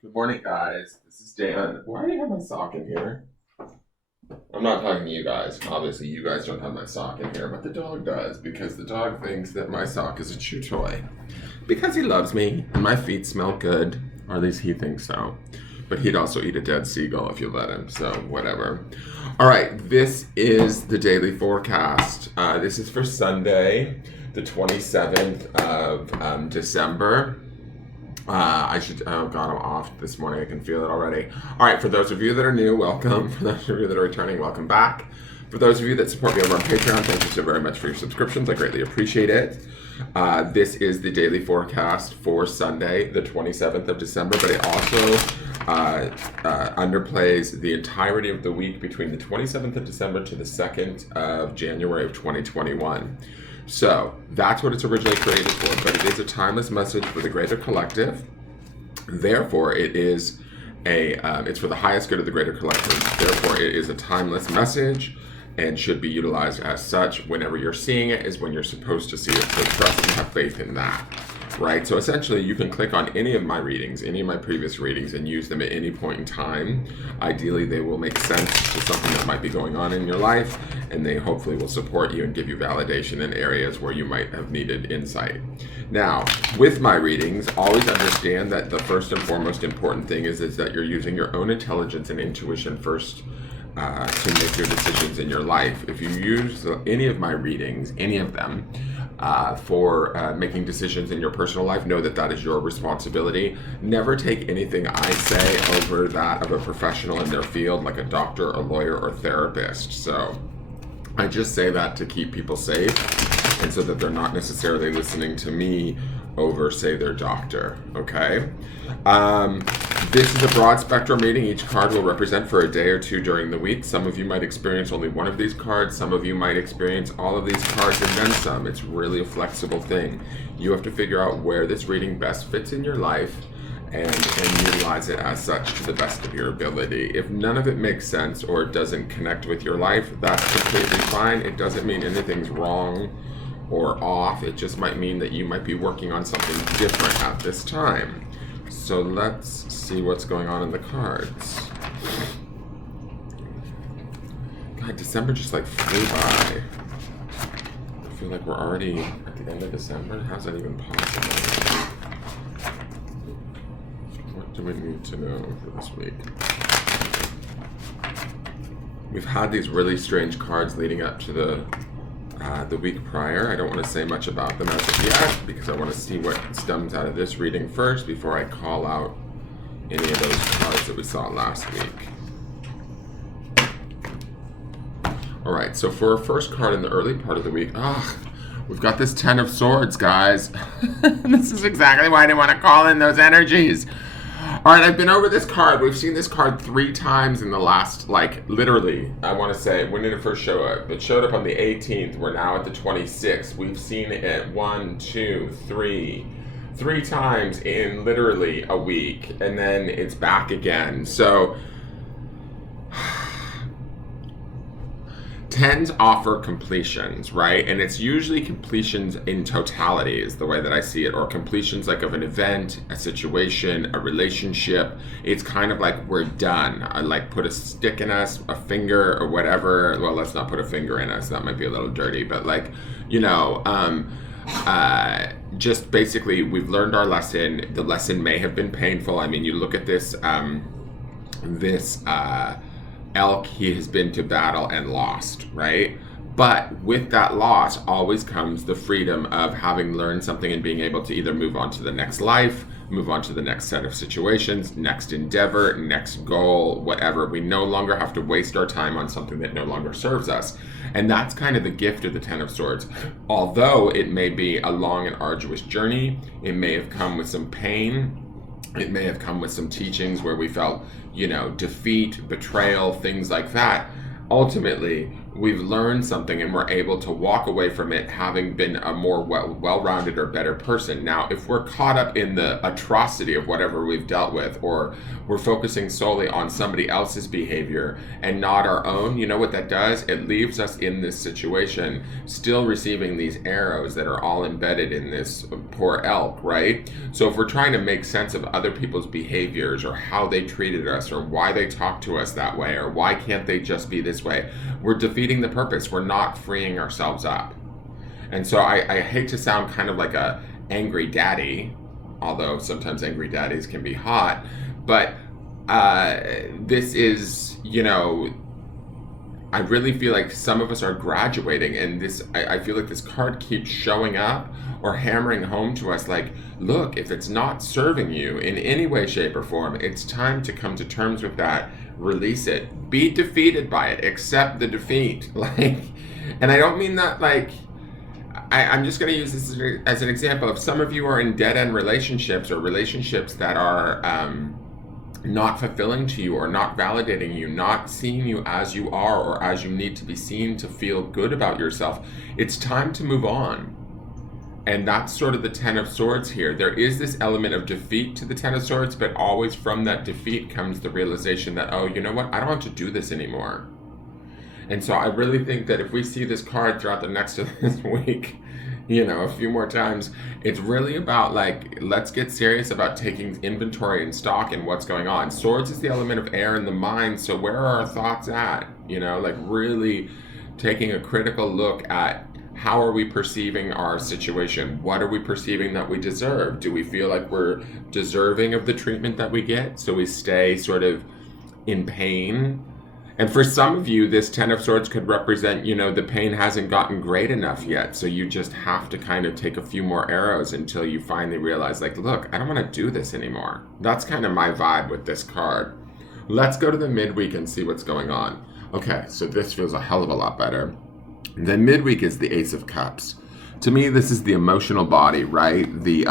Good morning, guys. This is Dan. Why do you have my sock in here? I'm not talking to you guys. Obviously, you guys don't have my sock in here, but the dog does because the dog thinks that my sock is a chew toy. Because he loves me and my feet smell good, or at least he thinks so. But he'd also eat a dead seagull if you let him, so whatever. All right, this is the daily forecast. This is for Sunday, the 27th of December. Oh God, I'm off this morning. I can feel it already. All right, for those of you that are new, welcome. For those of you that are returning, welcome back. For those of you that support me over on Patreon, thank you so very much for your subscriptions. I greatly appreciate it. This is the daily forecast for Sunday, the 27th of December, but it also underplays the entirety of the week between the 27th of December to the 2nd of January of 2021. So that's what it's originally created for, but it is a timeless message for the greater collective. Therefore, it's for the highest good of the greater collective. Therefore, it is a timeless message and should be utilized as such. Whenever you're seeing it is when you're supposed to see it. So trust and have faith in that. Right? So essentially, you can click on any of my readings, any of my previous readings, and use them at any point in time. Ideally, they will make sense to something that might be going on in your life, and they hopefully will support you and give you validation in areas where you might have needed insight. Now, with my readings, always understand that the first and foremost important thing is that you're using your own intelligence and intuition first to make your decisions in your life. If you use any of my readings, any of them, for making decisions in your personal life, know that that is your responsibility. Never take anything I say over that of a professional in their field, like a doctor, a lawyer, or therapist. So I just say that to keep people safe and so that they're not necessarily listening to me over, say, their doctor, okay? This is a broad spectrum reading. Each card will represent for a day or two during the week. Some of you might experience only one of these cards. Some of you might experience all of these cards and then some. It's really a flexible thing. You have to figure out where this reading best fits in your life and utilize it as such to the best of your ability. If none of it makes sense or it doesn't connect with your life, that's completely fine. It doesn't mean anything's wrong or off. It just might mean that you might be working on something different at this time. So let's see what's going on in the cards. God, December just like flew by. I feel like we're already at the end of December. How's that even possible? What do we need to know for this week? We've had these really strange cards leading up to the week prior. I don't want to say much about them as of yet because I want to see what stems out of this reading first before I call out any of those cards that we saw last week. All right, so for our first card in the early part of the week, we've got this Ten of Swords, guys. This is exactly why I didn't want to call in those energies. All right, I've been over this card. We've seen this card 3 times in the last, literally, I want to say, when did it first show up? It showed up on the 18th. We're now at the 26th. We've seen it 1, 2, 3 times in literally a week, and then it's back again. So, tens offer completions, right? And it's usually completions in totality is the way that I see it, or completions like of an event, a situation, a relationship. It's kind of like we're done. I like put a stick in us, a finger or whatever. Well, let's not put a finger in us. That might be a little dirty, but just basically we've learned our lesson. The lesson may have been painful. I mean, you look at this elk, he has been to battle and lost, right? But with that loss always comes the freedom of having learned something and being able to either move on to the next life, move on to the next set of situations, next endeavor, next goal, whatever. We no longer have to waste our time on something that no longer serves us. And that's kind of the gift of the Ten of Swords. Although it may be a long and arduous journey, it may have come with some pain, it may have come with some teachings where we felt, defeat, betrayal, things like that. Ultimately, we've learned something and we're able to walk away from it having been a more well-rounded or better person. Now, if we're caught up in the atrocity of whatever we've dealt with, or we're focusing solely on somebody else's behavior and not our own, you know what that does? It leaves us in this situation still receiving these arrows that are all embedded in this poor elk, right? So if we're trying to make sense of other people's behaviors or how they treated us or why they talk to us that way or why can't they just be this way, we're defeating the purpose. We're not freeing ourselves up. And so I hate to sound kind of like a angry daddy, although sometimes angry daddies can be hot, but this is, you know, I really feel like some of us are graduating, and this I feel like this card keeps showing up or hammering home to us like, look, if it's not serving you in any way, shape, or form, it's time to come to terms with that. Release it. Be defeated by it. Accept the defeat. Like, and I don't mean that like, I'm just going to use this as an example. If some of you are in dead-end relationships or relationships that are not fulfilling to you or not validating you, not seeing you as you are or as you need to be seen to feel good about yourself, it's time to move on. And that's sort of the Ten of Swords here. There is this element of defeat to the Ten of Swords, but always from that defeat comes the realization that, oh, you know what? I don't have to do this anymore. And so I really think that if we see this card throughout the next of this week, you know, a few more times, it's really about like, let's get serious about taking inventory and stock in what's going on. Swords is the element of air in the mind. So where are our thoughts at? You know, like really taking a critical look at how are we perceiving our situation? What are we perceiving that we deserve? Do we feel like we're deserving of the treatment that we get? So we stay sort of in pain. And for some of you, this Ten of Swords could represent, you know, the pain hasn't gotten great enough yet. So you just have to kind of take a few more arrows until you finally realize, like, look, I don't want to do this anymore. That's kind of my vibe with this card. Let's go to the midweek and see what's going on. Okay, so this feels a hell of a lot better. The midweek is the Ace of Cups. To me, this is the emotional body, right? The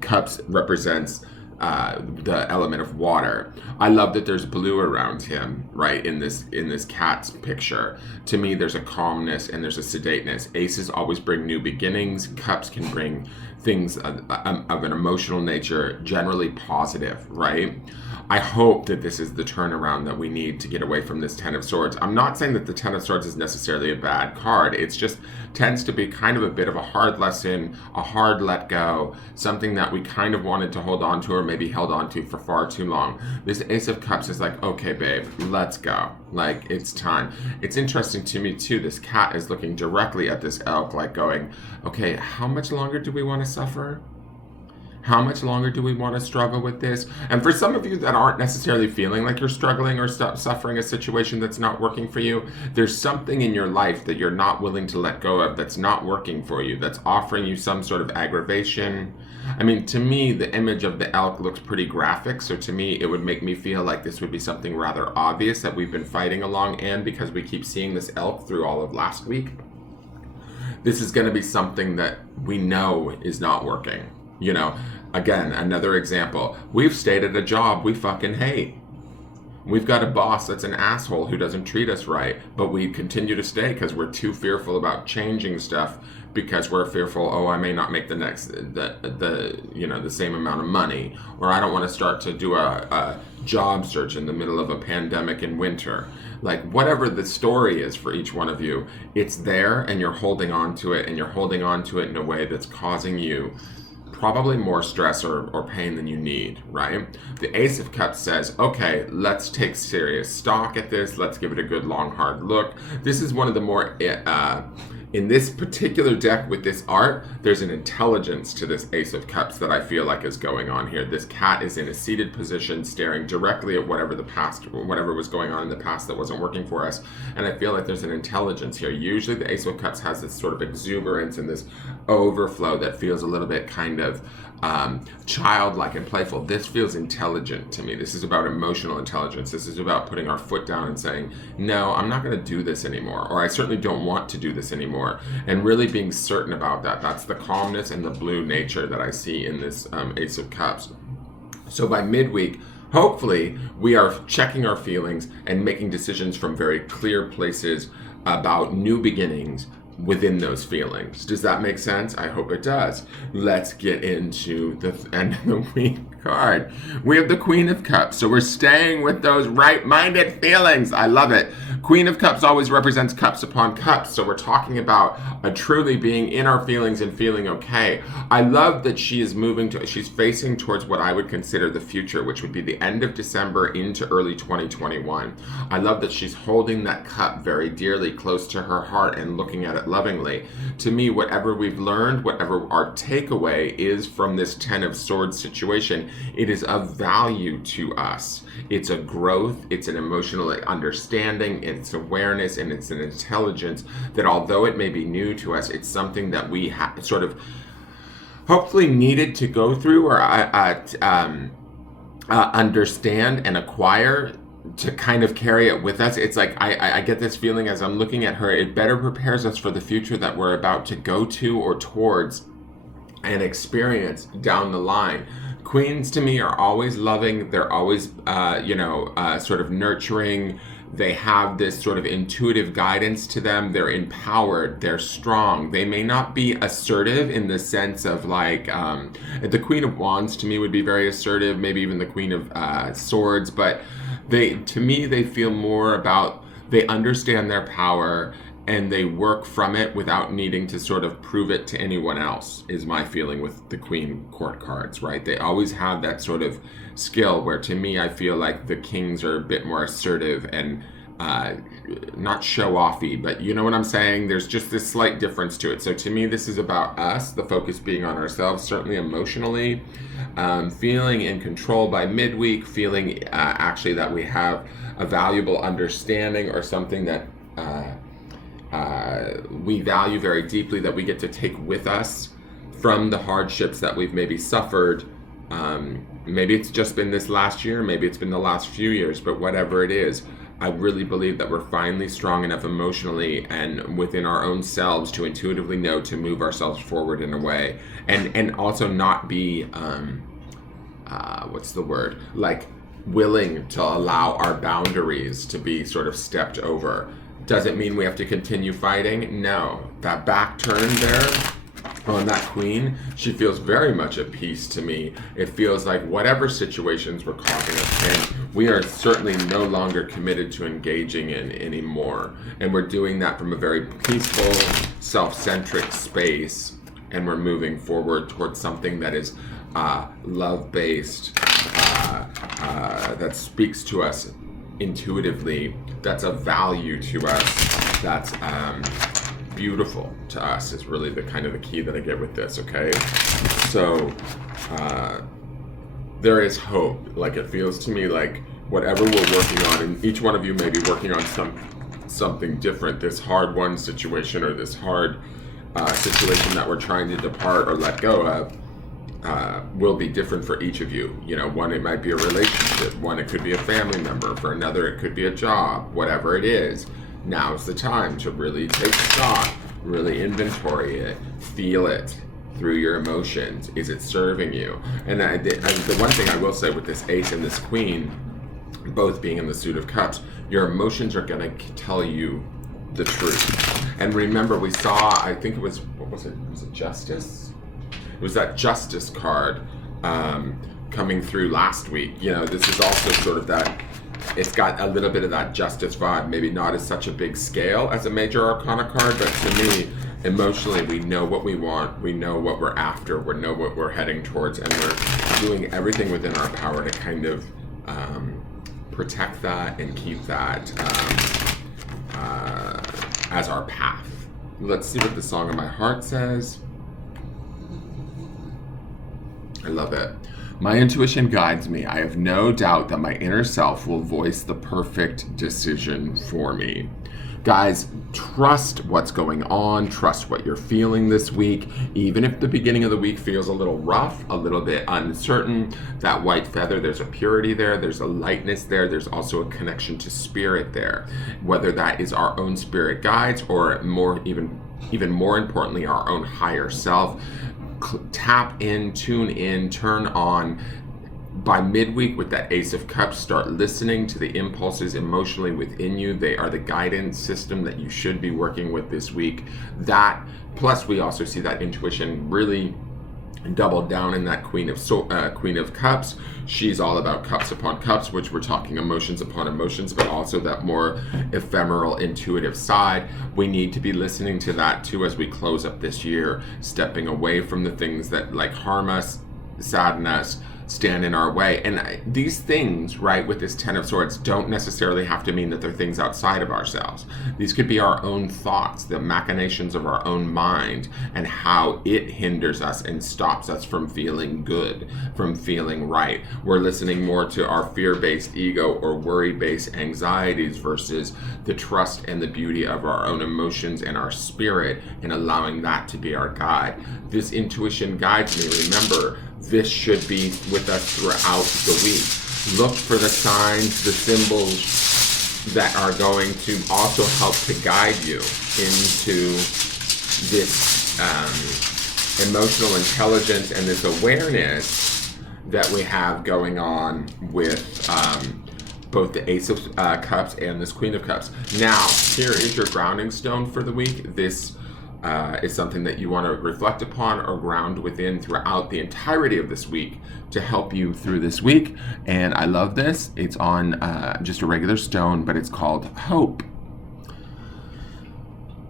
cups represents the element of water. I love that there's blue around him, right? In this cat's picture. To me, there's a calmness and there's a sedateness. Aces always bring new beginnings. Cups can bring things of an emotional nature, generally positive, right? I hope that this is the turnaround that we need to get away from this Ten of Swords. I'm not saying that the Ten of Swords is necessarily a bad card. It's just tends to be kind of a bit of a hard lesson, a hard let go, something that we kind of wanted to hold on to or maybe held on to for far too long. This Ace of Cups is like, okay, babe, let's go. Like, it's time. It's interesting to me, too. This cat is looking directly at this elk, like going, okay, how much longer do we want to suffer? How much longer do we want to struggle with this? And for some of you that aren't necessarily feeling like you're struggling or suffering a situation that's not working for you, there's something in your life that you're not willing to let go of that's not working for you, that's offering you some sort of aggravation. I mean, to me, the image of the elk looks pretty graphic, so to me, it would make me feel like this would be something rather obvious that we've been fighting along, and because we keep seeing this elk through all of last week, this is going to be something that we know is not working. You know, again, another example. We've stayed at a job we fucking hate. We've got a boss that's an asshole who doesn't treat us right, but we continue to stay because we're too fearful about changing stuff because we're fearful, oh, I may not make the same amount of money, or I don't want to start to do a job search in the middle of a pandemic in winter. Like, whatever the story is for each one of you, it's there and you're holding on to it, and you're holding on to it in a way that's causing you probably more stress or pain than you need, right? The Ace of Cups says, okay, let's take serious stock at this. Let's give it a good, long, hard look. This is one of the more, in this particular deck with this art, there's an intelligence to this Ace of Cups that I feel like is going on here. This cat is in a seated position, staring directly at whatever was going on in the past that wasn't working for us. And I feel like there's an intelligence here. Usually the Ace of Cups has this sort of exuberance and this overflow that feels a little bit kind of childlike and playful. This feels intelligent to me. This is about emotional intelligence. This is about putting our foot down and saying, no, I'm not going to do this anymore, or I certainly don't want to do this anymore, and really being certain about that. That's the calmness and the blue nature that I see in this Ace of Cups. So by midweek, hopefully we are checking our feelings and making decisions from very clear places about new beginnings within those feelings. Does that make sense? I hope it does. Let's get into the end of the week card. We have the Queen of Cups. So we're staying with those right-minded feelings. I love it. Queen of Cups always represents cups upon cups. So we're talking about truly being in our feelings and feeling okay. I love that she is she's facing towards what I would consider the future, which would be the end of December into early 2021. I love that she's holding that cup very dearly close to her heart and looking at it lovingly. To me, whatever we've learned, whatever our takeaway is from this Ten of Swords situation, it is of value to us. It's a growth, it's an emotional understanding, it's awareness, and it's an intelligence that, although it may be new to us, it's something that we sort of hopefully needed to go through or understand and acquire to kind of carry it with us. It's like I get this feeling as I'm looking at her, it better prepares us for the future that we're about to go to or towards and experience down the line. Queens to me are always loving. They're always, sort of nurturing. They have this sort of intuitive guidance to them. They're empowered. They're strong. They may not be assertive in the sense of like, the Queen of Wands to me would be very assertive, maybe even the Queen of Swords, but to me, they feel more about, they understand their power and they work from it without needing to sort of prove it to anyone else, is my feeling with the Queen Court cards, right? They always have that sort of skill where, to me, I feel like the Kings are a bit more assertive and not show-offy, but you know what I'm saying? There's just this slight difference to it. So to me, this is about us, the focus being on ourselves, certainly emotionally, feeling in control by midweek, feeling actually that we have a valuable understanding or something that we value very deeply that we get to take with us from the hardships that we've maybe suffered. Maybe it's just been this last year, maybe it's been the last few years, but whatever it is, I really believe that we're finally strong enough emotionally and within our own selves to intuitively know to move ourselves forward in a way and also not be, like willing to allow our boundaries to be sort of stepped over. Does it mean we have to continue fighting? No. That back turn there on that Queen, she feels very much at peace to me. It feels like whatever situations were causing us pain, we are certainly no longer committed to engaging in anymore. And we're doing that from a very peaceful, self-centric space. And we're moving forward towards something that is love-based, that speaks to us intuitively, that's of value to us, that's beautiful to us, is really the kind of the key that I get with this, okay? So there is hope. Like, it feels to me like whatever we're working on, and each one of you may be working on something different, this hard one situation or this hard situation that we're trying to depart or let go of, will be different for each of you. You know, one, it might be a relationship, one, it could be a family member, for another, it could be a job, whatever it is. Now's the time to really take stock, really inventory it, feel it through your emotions. Is it serving you? And the one thing I will say with this Ace and this Queen, both being in the Suit of Cups, your emotions are going to tell you the truth. And remember, we saw, I think it was, what was it? Was it Justice? It was that Justice card coming through last week. You know, this is also sort of that, it's got a little bit of that Justice vibe, maybe not as such a big scale as a Major Arcana card, but to me, emotionally, we know what we want, we know what we're after, we know what we're heading towards, and we're doing everything within our power to kind of protect that and keep that as our path. Let's see what the Song of My Heart says. I love it. My intuition guides me. I have no doubt that my inner self will voice the perfect decision for me. Guys, trust what's going on. Trust what you're feeling this week. Even if the beginning of the week feels a little rough, a little bit uncertain, that white feather, there's a purity there. There's a lightness there. There's also a connection to spirit there. Whether that is our own spirit guides or even more importantly, our own higher self. Tap in, tune in, turn on, By midweek, with that Ace of Cups, start listening to the impulses emotionally within you. They are the guidance system that you should be working with this week. That, plus we also see that intuition really double down in that Queen of Cups. She's all about cups upon cups, which we're talking emotions upon emotions, but also that more ephemeral, intuitive side. We need to be listening to that too as we close up this year, stepping away from the things that like harm us, sadden us, stand in our way. And these things, right, with this Ten of Swords, don't necessarily have to mean that they're things outside of ourselves. These could be our own thoughts, the machinations of our own mind, and how it hinders us and stops us from feeling good, from feeling right. We're listening more to our fear-based ego or worry-based anxieties versus the trust and the beauty of our own emotions and our spirit, and allowing that to be our guide. This intuition guides me. Remember, this should be with us throughout the week. Look for the signs, the symbols that are going to also help to guide you into this emotional intelligence and this awareness that we have going on with both the Ace of Cups and this Queen of Cups. Now, here is your grounding stone for the week. This is something that you want to reflect upon or ground within throughout the entirety of this week to help you through this week. And I love this. It's on just a regular stone, but it's called Hope.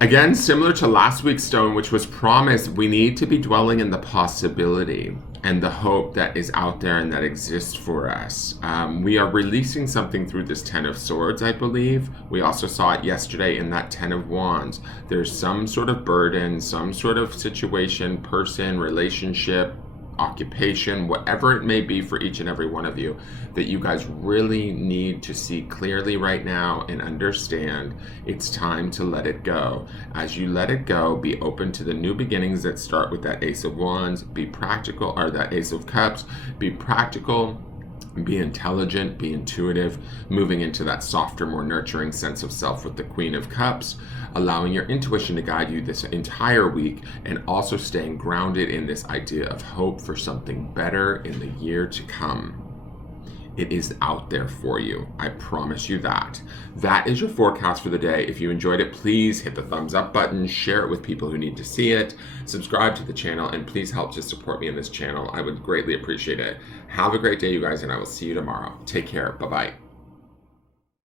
Again, similar to last week's stone, which was promise, we need to be dwelling in the possibility and the hope that is out there and that exists for us. We are releasing something through this Ten of Swords, I believe. We also saw it yesterday in that Ten of Wands. There's some sort of burden, some sort of situation, person, relationship, occupation, whatever it may be for each and every one of you, that you guys really need to see clearly right now and understand it's time to let it go. As you let it go, be open to the new beginnings that start with that Ace of Wands. Be practical, or that Ace of Cups. Be practical, be intelligent, be intuitive, moving into that softer, more nurturing sense of self with the Queen of Cups, allowing your intuition to guide you this entire week, and also staying grounded in this idea of hope for something better in the year to come. It is out there for you. I promise you that. That is your forecast for the day. If you enjoyed it, please hit the thumbs up button, share it with people who need to see it, subscribe to the channel, and please help to support me in this channel. I would greatly appreciate it. Have a great day, you guys, and I will see you tomorrow. Take care. Bye-bye.